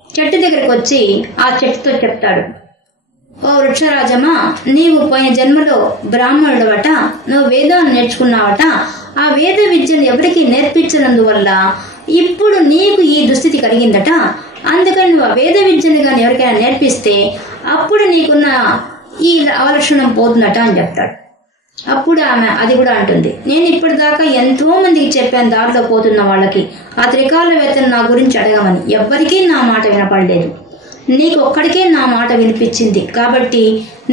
చెట్టు దగ్గరికి వచ్చి ఆ చెట్టుతో చెప్తాడు, ఓ వృక్షరాజమా, నీవు పోయిన జన్మలో బ్రాహ్మణుడవట, నువ్వు వేదాన్ని నేర్చుకున్నావట. ఆ వేద విద్యను ఎవరికి నేర్పించినందువల్ల ఇప్పుడు నీకు ఈ దుస్థితి కలిగిందట. అందుకని నువ్వు ఆ వేద విద్యను కానీ ఎవరికైనా నేర్పిస్తే అప్పుడు నీకున్న ఈ అవలక్షణం పోతుందట అని చెప్తాడు. అప్పుడు ఆమె అది కూడా అంటుంది, నేను ఇప్పటిదాకా ఎంతో మందికి చెప్పాను దారిలో పోతున్న వాళ్ళకి ఆ త్రికాలవేత్తను నా గురించి అడగమని, ఎవ్వరికీ నా మాట వినపడలేదు, నీకు ఒక్కడికే నా మాట వినిపించింది. కాబట్టి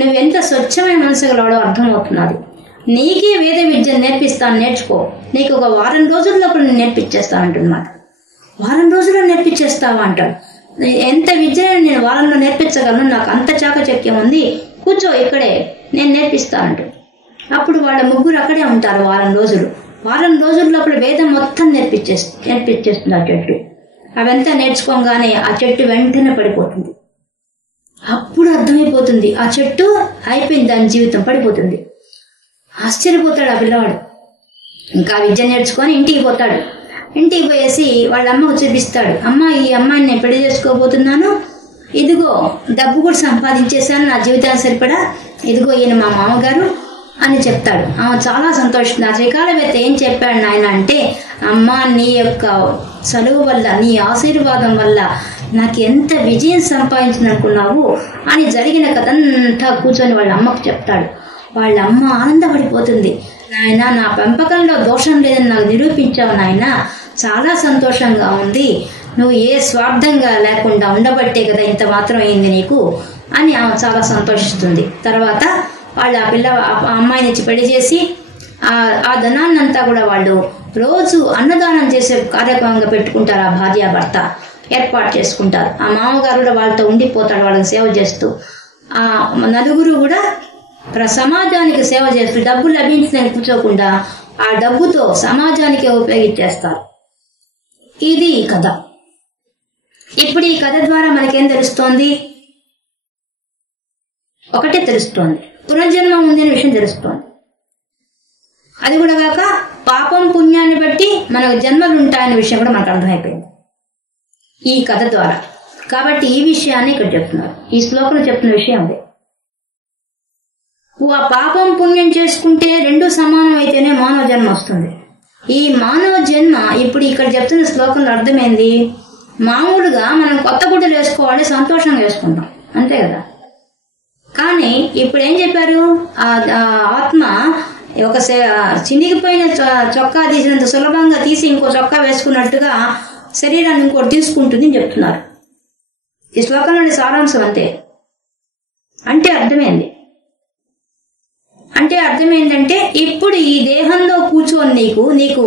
నువ్వెంత స్వచ్ఛమైన మనసు గలవాడో అర్థమవుతున్నది. నీకే వేద విద్యను నేర్పిస్తాను, నేర్చుకో, నీకు ఒక వారం రోజుల్లోపు నేను నేర్పించేస్తాను అంటున్నమాట. వారం రోజుల్లో నేర్పించేస్తావా అంటాడు. ఎంత విద్యను నేను వారంలో నేర్పించగలను, నాకు అంత చాకచక్యం ఉంది, కూర్చో ఇక్కడే, నేను నేర్పిస్తానంటు. అప్పుడు వాళ్ళ ముగ్గురు అక్కడే ఉంటారు వారం రోజులు. వారం రోజుల్లోపల వేదం మొత్తం నేర్పించేస్తుంది ఆ చెట్టు. అవంతా నేర్చుకోగానే ఆ చెట్టు వెంటనే పడిపోతుంది. అప్పుడు అర్థమైపోతుంది ఆ చెట్టు అయిపోయింది, దాని జీవితం పడిపోతుంది. ఆశ్చర్యపోతాడు ఆ పిల్లవాడు. ఇంకా విద్య నేర్చుకొని ఇంటికి పోతాడు. ఇంటికి పోయేసి వాళ్ళ అమ్మకు చూపిస్తాడు, అమ్మ ఈ అమ్మాయిని నేను పెళ్లి చేసుకోబోతున్నాను, ఇదిగో డబ్బు కూడా సంపాదించేశాను నా జీవితానికి సరిపడా, ఇదిగో ఈయన మా మామగారు అని చెప్తాడు. ఆమె చాలా సంతోషిస్తుంది. ఆ త్రికాలవేత్త ఏం చెప్పాడు నాయన అంటే, అమ్మ నీ యొక్క చదువు వల్ల, నీ ఆశీర్వాదం వల్ల నాకు ఎంత విజయం సంపాదించిననుకున్నావు అని జరిగిన కథంతా కూర్చొని వాళ్ళ అమ్మకు చెప్తాడు. వాళ్ళ అమ్మ ఆనందపడిపోతుంది. నాయన నా పెంపకంలో దోషం లేదని నాకు నిరూపించావు నాయన, చాలా సంతోషంగా ఉంది, నువ్వు ఏ స్వార్థంగా లేకుండా ఉండబట్టే కదా ఇంత మాత్రం అయింది నీకు అని ఆమె చాలా సంతోషిస్తుంది. తర్వాత వాళ్ళు ఆ అమ్మాయిని ఇచ్చి పెళ్లి చేసి ఆ ధనాన్ని అంతా కూడా వాళ్ళు రోజు అన్నదానం చేసే కార్యక్రమంగా పెట్టుకుంటారు. ఆ భార్యాభర్త ఏర్పాటు చేసుకుంటారు. ఆ మామగారు కూడా వాళ్ళతో ఉండిపోతాడు, వాళ్ళకి సేవ చేస్తూ. ఆ నలుగురు కూడా సమాజానికి సేవ చేస్తూ డబ్బు లభించిందని కూర్చోకుండా ఆ డబ్బుతో సమాజానికి ఉపయోగించేస్తారు. ఇది కథ. ఇప్పుడు ఈ కథ ద్వారా మనకేం తెలుస్తోంది? ఒకటే తెలుస్తోంది, పునర్జన్మ ఉంది అనే విషయం తెలుస్తోంది. అది కూడా కాక పాపం పుణ్యాన్ని బట్టి మనకు జన్మలు ఉంటాయనే విషయం కూడా మనకు అర్థమైపోయింది ఈ కథ ద్వారా. కాబట్టి ఈ విషయాన్ని ఇక్కడ చెప్తున్నారు, ఈ శ్లోకంలో చెప్తున్న విషయం అదే. ఆ పాపం పుణ్యం చేసుకుంటే రెండు సమానం అయితేనే మానవ జన్మ వస్తుంది. ఈ మానవ జన్మ ఇప్పుడు ఇక్కడ చెప్తున్న శ్లోకంలో అర్థమైంది, మామూలుగా మనం కొత్త గుడ్డలు వేసుకోవాలి, సంతోషంగా వేసుకుంటాం, అంతే కదా. కానీ ఇప్పుడు ఏం చెప్పారు, ఆ ఆత్మ ఒక చినిగిపోయిన చొక్కా తీసినంత సులభంగా తీసి ఇంకో చొక్కా వేసుకున్నట్టుగా శరీరాన్ని ఇంకోటి తీసుకుంటుంది అని చెప్తున్నారు. ఈ శ్లోకంలోని సారాంశం అంతే. అంటే అర్థమైందంటే ఇప్పుడు ఈ దేహంలో కూర్చొని నీకు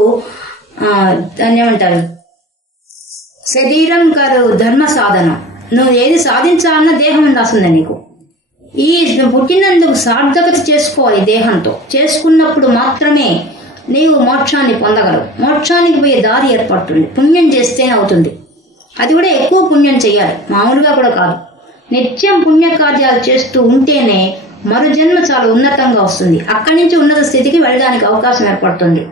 దాన్ని ఏమంటారు, శరీరం కాదు ధర్మ సాధనం, నువ్వు ఏది సాధించాలన్న దేహం రాస్తుంది నీకు. ఈ పుట్టినందుకు సార్థకత చేసుకోవాలి దేహంతో. చేసుకున్నప్పుడు మాత్రమే నీవు మోక్షాన్ని పొందగలవు. మోక్షానికి పోయే దారి ఏర్పడుతుంది, పుణ్యం చేస్తేనే అవుతుంది. అది కూడా ఎక్కువ పుణ్యం చేయాలి, మామూలుగా కూడా కాదు. నిత్యం పుణ్యకార్యాలు చేస్తూ ఉంటేనే మరో జన్మ చాలా ఉన్నతంగా వస్తుంది. అక్కడి నుంచి ఉన్నత స్థితికి వెళ్ళడానికి అవకాశం ఏర్పడుతుంది.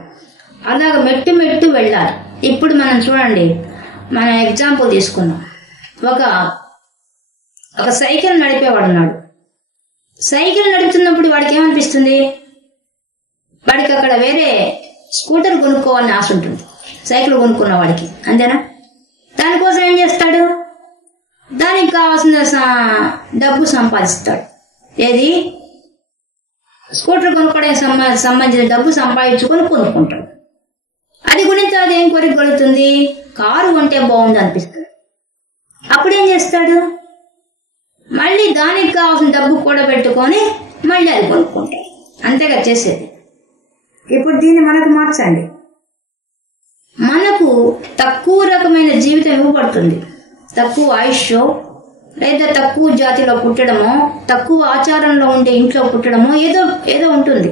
అలాగ మెట్టు మెట్టు వెళ్ళాలి. ఇప్పుడు మనం చూడండి, మన ఎగ్జాంపుల్ తీసుకున్నాం. ఒక సైకిల్ నడిపేవాడు ఉన్నాడు. సైకిల్ నడుపుతున్నప్పుడు వాడికి ఏమనిపిస్తుంది, వాడికి అక్కడ వేరే స్కూటర్ కొనుక్కోవాలని ఆశ ఉంటుంది సైకిల్ కొనుక్కున్న వాడికి, అంతేనా? దానికోసం ఏం చేస్తాడు, దానికి కావాల్సిన డబ్బు సంపాదిస్తాడు. ఏది స్కూటర్ కొనుక్కోవడానికి సంబంధించిన డబ్బు సంపాదించుకొని కొనుక్కుంటాడు. అది గురించి అది ఏం కోరిక కలుగుతుంది? కారు కొంటే బాగుంది అనిపిస్తుంది. అప్పుడేం చేస్తాడు? మళ్ళీ దానికి కావాల్సిన డబ్బు కూడా పెట్టుకొని మళ్ళీ అది కొనుక్కుంటాడు. అంతేగా చేసేది. ఇప్పుడు దీన్ని మనకు మార్చండి. మనకు తక్కువ రకమైన జీవితం ఇవ్వబడుతుంది. తక్కువ ఆయుష్ లేదా తక్కువ జాతిలో పుట్టడమో, తక్కువ ఆచారంలో ఉండే ఇంట్లో పుట్టడమో ఏదో ఉంటుంది.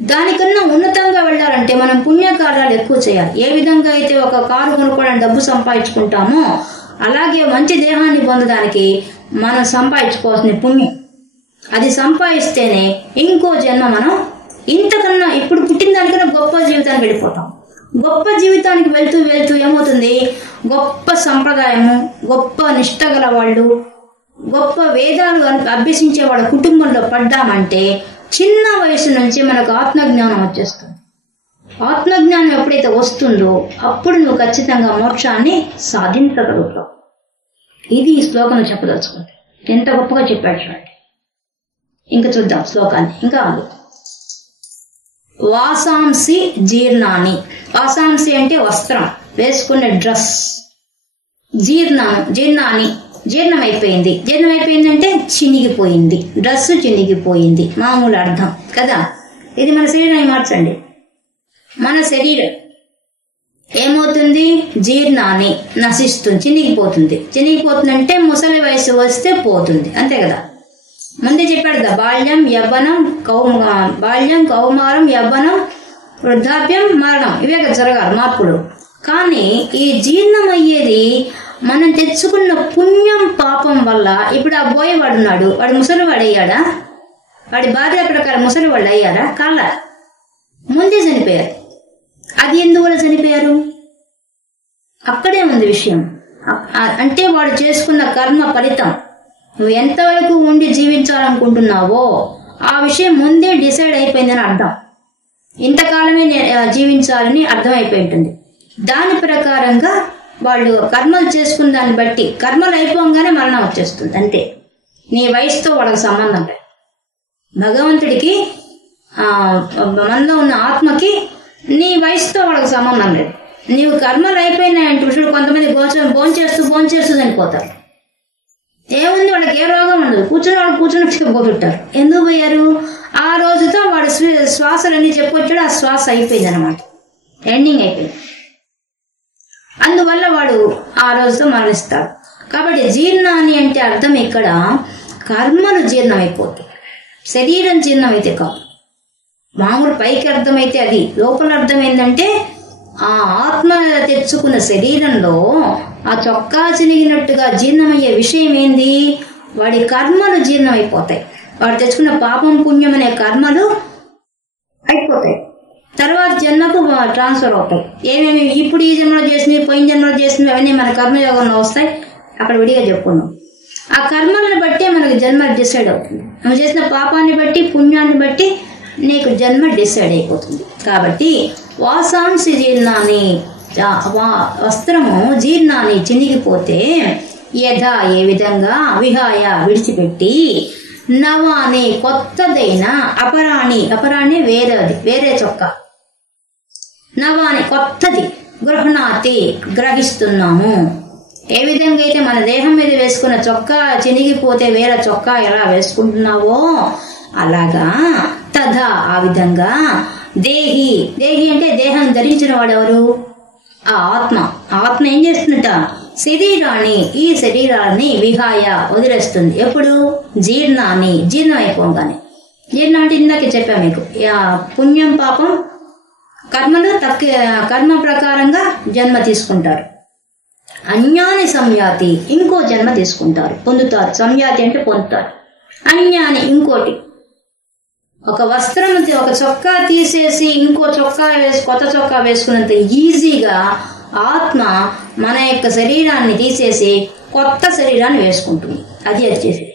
దానికన్నా ఉన్నతంగా వెళ్ళాలంటే మనం పుణ్యకార్యాలు ఎక్కువ చేయాలి. ఏ విధంగా అయితే ఒక కారు కొనుక్కోవడానికి డబ్బు సంపాదించుకుంటామో అలాగే మంచి దేహాన్ని పొందడానికి మనం సంపాదించుకోవాల్సిన పుణ్యం. అది సంపాదిస్తేనే ఇంకో జన్మ మనం ఇంతకన్నా ఇప్పుడు పుట్టిన దానికన్నా గొప్ప జీవితానికి వెళ్ళిపోతాం. గొప్ప జీవితానికి వెళ్తూ వెళ్తూ ఏమవుతుంది? గొప్ప సంప్రదాయము, గొప్ప నిష్ఠ గల వాళ్ళు, గొప్ప వేదాలు అభ్యసించే వాళ్ళ కుటుంబంలో పడ్డామంటే చిన్న వయసు నుంచి మనకు ఆత్మజ్ఞానం వచ్చేస్తుంది. ఆత్మజ్ఞానం ఎప్పుడైతే వస్తుందో అప్పుడు నువ్వు ఖచ్చితంగా మోక్షాన్ని సాధించగలుగుతావు. ఇది ఈ శ్లోకం చెప్పదలుచుకుంది. ఎంత గొప్పగా చెప్పాడు చూడండి. ఇంకా చూద్దాం శ్లోకాన్ని. ఇంకా వాసాంసి జీర్ణాని. వాసాంసి అంటే వస్త్రం, వేసుకునే డ్రెస్. జీర్ణాని జీర్ణమైపోయింది. జీర్ణమైపోయింది అంటే చినిగిపోయింది, డ్రెస్ చినిగిపోయింది మామూలు అర్థం కదా. ఇది మన శరీరాన్ని మార్చండి. మన శరీరం ఏమవుతుంది? జీర్ణాన్ని నశిస్తుంది, చినిగిపోతుంది. చినిగిపోతుందంటే ముసలి వయసు వస్తే పోతుంది, అంతే కదా. ముందే చెప్పాడు కదా, బాల్యం కౌమారం యవ్వనం వృద్ధాప్యం మరణం, ఇవే కదా జరగాలి మార్పులు. కానీ ఈ జీర్ణం అయ్యేది మనం తెచ్చుకున్న పుణ్యం పాపం వల్ల. ఇప్పుడు ఆ బోయేవాడున్నాడు, వాడు ముసలివాడు అయ్యాడా? వాడి భార్య ప్రకారం ముసలివాళ్ళు అయ్యారా? కాళ్ళ ముందే చనిపోయారు. అది ఎందువల్ల చనిపోయారు? అక్కడే ఉంది విషయం. అంటే వాడు చేసుకున్న కర్మ ఫలితం. నువ్వు ఎంతవరకు ఉండి జీవించాలనుకుంటున్నావో ఆ విషయం ముందే డిసైడ్ అయిపోయిందని అర్థం. ఇంతకాలమే జీవించాలని అర్థమైపోయి ఉంటుంది. దాని ప్రకారంగా వాళ్ళు కర్మలు చేసుకున్న దాన్ని బట్టి కర్మలు అయిపోగానే మరణం వచ్చేస్తుంది, అంతే. నీ వయసుతో వాళ్ళకి సంబంధం లేదు. భగవంతుడికి మనలో ఉన్న ఆత్మకి నీ వయసుతో వాళ్ళకి సంబంధం లేదు. నీవు కర్మలు అయిపోయినాయంటే చూడు, కొంతమంది భోంచేస్తూ చనిపోతారు. ఏముంది, వాళ్ళకి ఏ రోగం ఉండదు, కూర్చుని పోతుంటారు. ఎందుకు పోయారు? ఆ రోజుతో వాడు శ్వాసలన్నీ చెప్పొచ్చాడు, ఆ శ్వాస అయిపోయింది అనమాట, ఎండింగ్ అయిపోయింది. అందువల్ల వాడు ఆ రోజుతో మరణిస్తాడు. కాబట్టి జీర్ణాన్ని అంటే అర్థం ఇక్కడ కర్మలు జీర్ణమైపోతాయి, శరీరం జీర్ణమైతే కాదు. మామూలు పైకి అర్థమైతే అది, లోపల అర్థం ఏంటంటే ఆ ఆత్మ తెచ్చుకున్న శరీరంలో ఆ చొక్కా చినిగినట్టుగా జీర్ణమయ్యే విషయం ఏంది? వాడి కర్మలు జీర్ణమైపోతాయి. వాడు తెచ్చుకున్న పాపం పుణ్యం అనే కర్మలు అయిపోతాయి. తర్వాత జన్మకు ట్రాన్స్ఫర్ అవుతాయి. ఏమేమి ఇప్పుడు ఈ జన్మలో చేసినవి, పోయిన జన్మలో చేసినవి అవన్నీ మన కర్మయోగంలో వస్తాయి. అక్కడ విడిగా చెప్పుకున్నాం. ఆ కర్మలను బట్టే మనకు జన్మ డిసైడ్ అవుతుంది. నువ్వు చేసిన పాపాన్ని బట్టి పుణ్యాన్ని బట్టి నీకు జన్మ డిసైడ్ అయిపోతుంది. కాబట్టి వాసాంసి జీర్ణాన్ని, వస్త్రము జీర్ణాన్ని చినిగిపోతే యథా ఏ విధంగా విహాయ విడిచిపెట్టి నవాని కొత్తదైన అపరాణి వేరే చొక్కా, నవాని కొత్తది గృహణాతి గ్రహిస్తున్నాము. ఏ విధంగా అయితే మన దేహం మీద వేసుకున్న చొక్కా చినిగిపోతే వేరే చొక్కా ఎలా వేసుకుంటున్నావో అలాగా తథా ఆ విధంగా దేహి అంటే దేహాన్ని ధరించిన వాడెవరు? ఆ ఆత్మ ఏం చేస్తుందట? ఈ శరీరాన్ని విహాయ వదిలేస్తుంది. ఎప్పుడు? జీర్ణం అయిపోగానే. జీర్ణం అంటే ఇందాకే చెప్పా మీకు, పుణ్యం పాపం కర్మలు కర్మ ప్రకారంగా జన్మ తీసుకుంటారు. అన్యాని సంయాతి, ఇంకో జన్మ తీసుకుంటారు, పొందుతారు. సంయాతి అంటే పొందుతారు. అన్యాని ఇంకోటి. ఒక వస్త్రం, ఒక చొక్కా తీసేసి ఇంకో చొక్కా కొత్త చొక్కా వేసుకున్నంత ఈజీగా ఆత్మ మన యొక్క శరీరాన్ని తీసేసి కొత్త శరీరాన్ని వేసుకుంటుంది. అది చేసేది.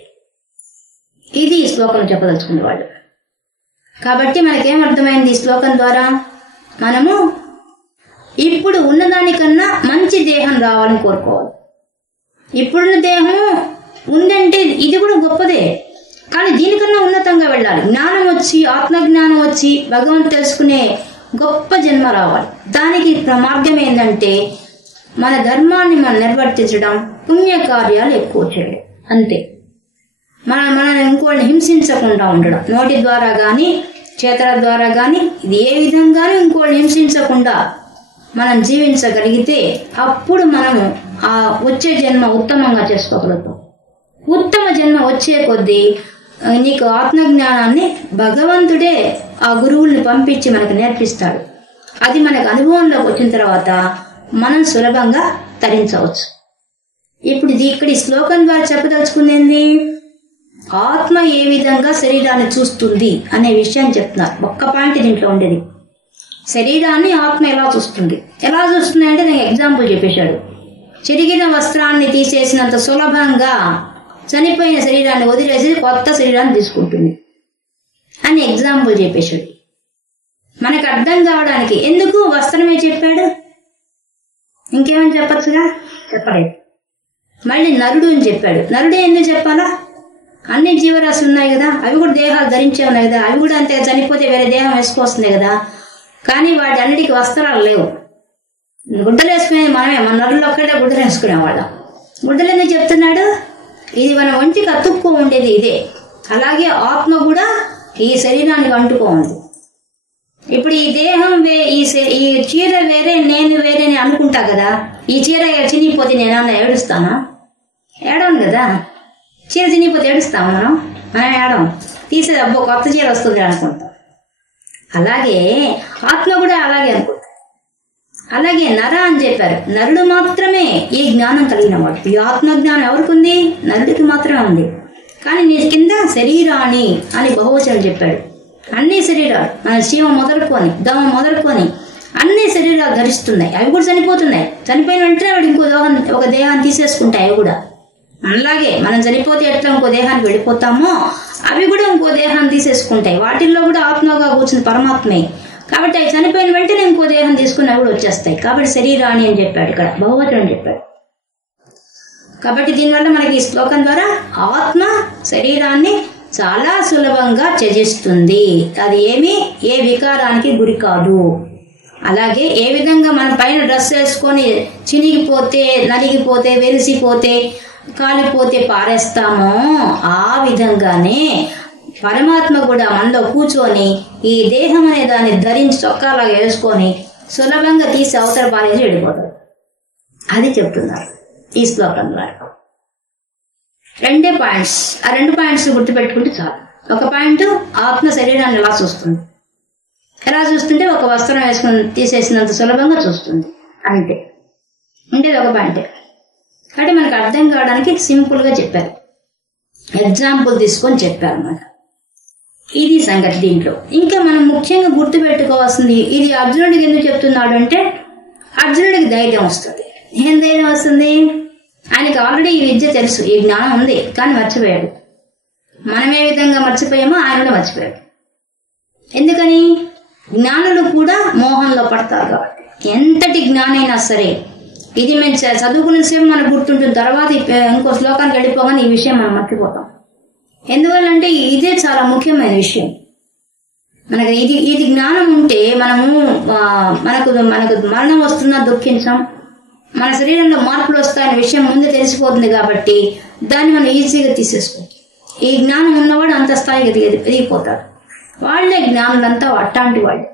ఇది ఈ శ్లోకం చెప్పదలుచుకునే వాళ్ళు. కాబట్టి మనకేమర్థమైంది ఈ శ్లోకం ద్వారా? మనము ఇప్పుడు ఉన్నదానికన్నా మంచి దేహం రావాలని కోరుకోవాలి. ఇప్పుడున్న దేహము ఉందంటే ఇది కూడా గొప్పదే, కానీ దీనికన్నా ఉన్నతంగా వెళ్ళాలి. జ్ఞానం వచ్చి, ఆత్మజ్ఞానం వచ్చి భగవంతుడు తెలుసుకునే గొప్ప జన్మ రావాలి. దానికి మార్గం ఏంటంటే మన ధర్మాన్ని మనం నిర్వర్తించడం, పుణ్యకార్యాలు ఎక్కువ చేయడం, అంతే. మనం ఇంకోళ్ళని హింసించకుండా ఉండడం, నోటి ద్వారా కానీ చేతల ద్వారా కానీ ఇది ఏ విధంగానూ ఇంకోళ్ళని హింసించకుండా మనం జీవించగలిగితే అప్పుడు మనము ఆ వచ్చే జన్మ ఉత్తమంగా చేసుకోగలుగుతాం. ఉత్తమ జన్మ వచ్చే కొద్దీ నీకు ఆత్మజ్ఞానాన్ని భగవంతుడే ఆ గురువుల్ని పంపించి మనకు నేర్పిస్తాడు. అది మనకు అనుభవంలోకి వచ్చిన తర్వాత మనం సులభంగా తరించవచ్చు. ఇప్పుడు ఇక్కడ ఈ శ్లోకం ద్వారా చెప్పదలుచుకుంది ఆత్మ ఏ విధంగా శరీరాన్ని చూస్తుంది అనే విషయాన్ని చెప్తున్నారు. ఒక్క పాయింట్ దీంట్లో ఉండేది. శరీరాన్ని ఆత్మ ఎలా చూస్తుంది అంటే నేను ఎగ్జాంపుల్ చెప్పేశాడు. చిరిగిన వస్త్రాన్ని తీసేసినంత సులభంగా చనిపోయిన శరీరాన్ని వదిలేసి కొత్త శరీరాన్ని తీసుకుంటుంది అని ఎగ్జాంపుల్ చెప్పేశాడు. మనకు అర్థం కావడానికి. ఎందుకు వస్త్రమే చెప్పాడు, ఇంకేమని చెప్పచ్చుగా? చెప్పలేదు. మళ్ళీ నరుడు అని చెప్పాడు. నరుడే ఎందుకు చెప్పాలా? అన్ని జీవరాశులు ఉన్నాయి కదా, అవి కూడా దేహాలు ధరించే ఉన్నాయి కదా, అవి కూడా అంతే చనిపోతే వేరే దేహం వేసుకొస్తున్నాయి కదా. కానీ వాటి అన్నిటికీ వస్త్రాలు లేవు. గుడ్డలు వేసుకునేది మనమే, మన నరుల్లో ఒక్కడే గుడ్డలు వేసుకునేవాళ్ళం. గుడ్డలు ఎందుకు చెప్తున్నాడు? ఇది మన ఒంటికి అతుక్కో ఉండేది ఇదే. అలాగే ఆత్మ కూడా ఈ శరీరానికి అంటుకో ఉంది. ఇప్పుడు ఈ దేహం ఈ చీర వేరే, నేను వేరే అని అనుకుంటా కదా. ఈ చీర చినిగిపోతే నేనన్నా ఏడుస్తానా? ఏడవను కదా. చీర చినిగిపోతే ఏడుస్తాము మనం ఏడవం. తీసేది అబ్బో కొత్త చీర వస్తుంది అనుకుంటాం. అలాగే ఆత్మ కూడా అలాగే అనుకుంటాం. అలాగే నర అని చెప్పారు. నరుడు మాత్రమే ఈ జ్ఞానం కలిగిన వాడు. ఈ ఆత్మజ్ఞానం ఎవరికి ఉంది? నరుడికి మాత్రమే ఉంది. కానీ నీ కింద శరీరాన్ని అని బహువచనం చెప్పాడు. అన్ని శరీరాలు, మన శివ మొదలుకొని దమ మొదలుకొని అన్ని శరీరాలు ధరిస్తున్నాయి. అవి కూడా చనిపోతున్నాయి. చనిపోయిన వెంటనే వాడు ఒక దేహాన్ని తీసేసుకుంటాయి. అవి కూడా అలాగే మనం చనిపోతే ఎట్లా ఇంకో దేహానికి వెళ్ళిపోతామో అవి కూడా ఇంకో దేహాన్ని తీసేసుకుంటాయి. వాటిల్లో కూడా ఆత్మగా కూర్చుని పరమాత్మే. కాబట్టి అవి చనిపోయిన వెంటనే ఇంకో దేహం తీసుకుని అవి కూడా వచ్చేస్తాయి. కాబట్టి శరీరాన్ని అని చెప్పాడు, ఇక్కడ బహువచనం చెప్పాడు. కాబట్టి దీనివల్ల మనకి ఈ శ్లోకం ద్వారా ఆత్మ శరీరాన్ని చాలా సులభంగా త్యజిస్తుంది. అది ఏ వికారానికి గురి కాదు. అలాగే ఏ విధంగా మన పైన డ్రెస్ వేసుకొని చినిగిపోతే, నలిగిపోతే, వెలిసిపోతే, కాలిపోతే పారేస్తామో ఆ విధంగానే పరమాత్మ కూడా మనలో కూర్చొని ఈ దేహం అనే దాన్ని ధరించి చొక్కాలాగా వేసుకొని సులభంగా తీసి అవతల పారేసి వెళ్ళిపోతాడు. అది చెప్తున్నారు ఈ శ్లోకం ద్వారా. 2 పాయింట్స్. ఆ 2 పాయింట్స్ గుర్తుపెట్టుకుంటే చాలు. ఒక పాయింట్ ఆత్మ శరీరాన్ని ఎలా చూస్తుంది. ఎలా చూస్తుంటే ఒక వస్త్రం వేసుకుని తీసేసినంత సులభంగా చూస్తుంది, అంతే. ఉండేది ఒక పాయింటే. కాబట్టి మనకు అర్థం కావడానికి సింపుల్గా చెప్పారు, ఎగ్జాంపుల్ తీసుకొని చెప్పారు అన్నమాట. ఇది సంగతి. దీంట్లో ఇంకా మనం ముఖ్యంగా గుర్తుపెట్టుకోవాల్సింది, ఇది అర్జునుడికి ఎందుకు చెప్తున్నాడు అంటే అర్జునుడికి ధైర్యం వస్తుంది. ఏం ధైర్యం వస్తుంది? ఆయనకి ఆల్రెడీ ఈ విద్య తెలుసు, ఈ జ్ఞానం ఉంది, కానీ మర్చిపోయాడు. మనం ఏ విధంగా మర్చిపోయామో ఆయన కూడా మర్చిపోయాడు. ఎందుకని? జ్ఞానులు కూడా మోహంలో పడతారు కాబట్టి. ఎంతటి జ్ఞానైనా సరే ఇది మేము చదువుకున్న సేపు మనకు గుర్తుంటుంది, తర్వాత ఇంకో శ్లోకానికి వెళ్ళిపోగానే ఈ విషయం మనం మర్చిపోతాం. ఎందువల్లంటే ఇదే చాలా ముఖ్యమైన విషయం. మనకు ఇది జ్ఞానం ఉంటే మనకు మరణం వస్తున్నా దుఃఖించాం, మన శరీరంలో మార్పులు వస్తాయనే విషయం ముందే తెలిసిపోతుంది. కాబట్టి దాన్ని మనం ఈజీగా తీసేసుకుంటాం. ఈ జ్ఞానం ఉన్నవాడు అంత స్థాయికి ఎదిగిపోతాడు. వాళ్లే జ్ఞానులంతా అట్టాంటి వాళ్ళే.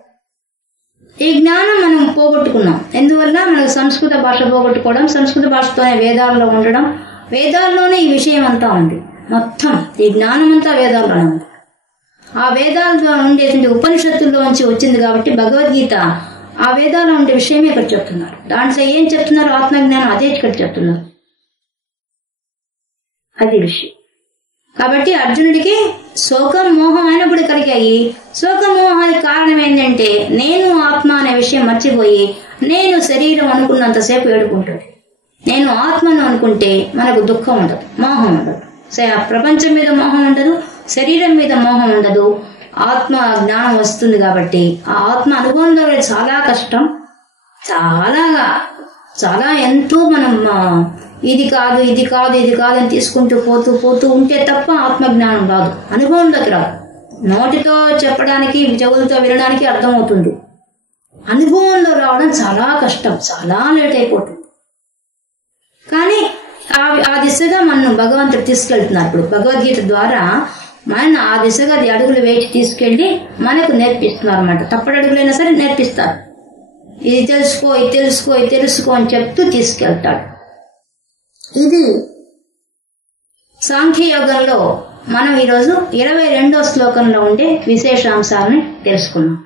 ఈ జ్ఞానం మనం పోగొట్టుకున్నాం. ఎందువల్ల మనకు సంస్కృత భాష పోగొట్టుకోవడం, సంస్కృత భాషతోనే వేదాల్లో ఉండడం, వేదాల్లోనే ఈ విషయం అంతా ఉంది. మొత్తం ఈ జ్ఞానం అంతా వేదాల్లోనే ఉంది. ఆ వేదాల్లో ఉండేటువంటి ఉపనిషత్తుల్లోంచి వచ్చింది కాబట్టి భగవద్గీత ఆ వేదాల్లో ఉండే విషయమే ఇక్కడ చెప్తున్నారు. దాంట్లో ఏం చెప్తున్నారు? ఆత్మజ్ఞానం అదే ఇక్కడ చెప్తున్నారు. అది విషయం. కాబట్టి అర్జునుడికి శోకం మోహం అయినప్పుడు కలిగాయి. శోకం మోహానికి కారణం ఏంటంటే నేను ఆత్మ అనే విషయం మర్చిపోయి నేను శరీరం అనుకున్నంతసేపు ఏడుకుంటుంది. నేను ఆత్మను అనుకుంటే మనకు దుఃఖం ఉండదు, మోహం ఉండదు. ప్రపంచం మీద మోహం ఉండదు, శరీరం మీద మోహం ఉండదు. ఆత్మ జ్ఞానం వస్తుంది కాబట్టి ఆ ఆత్మ అనుభవంలో చాలా కష్టం, చాలా ఎంతో మనం ఇది కాదు ఇది కాదు ఇది కాదు అని తీసుకుంటూ పోతూ పోతూ ఉంటే తప్ప ఆత్మజ్ఞానం రాదు, అనుభవంలోకి రాదు. నోటితో చెప్పడానికి, చెవులతో వినడానికి అర్థమవుతుంది, అనుభవంలో రావడం చాలా కష్టం, చాలా లేట్ అయిపోతుంది. కానీ ఆ దిశగా మనం భగవంతుడు తీసుకెళ్తున్నారు. ఇప్పుడు భగవద్గీత ద్వారా మన ఆ దిశగా అడుగులు వేసి తీసుకెళ్లి మనకు నేర్పిస్తున్నారు అన్నమాట. తప్పటి అడుగులైనా సరే నేర్పిస్తారు. ఇది తెలుసుకో, ఇది తెలుసుకో, ఇది తెలుసుకో అని చెప్తూ తీసుకెళ్తాడు. ఇది సాంఖ్యయోగంలో మనం ఈరోజు 22వ శ్లోకంలో ఉండే విశేషాంశాలని తెలుసుకున్నాం.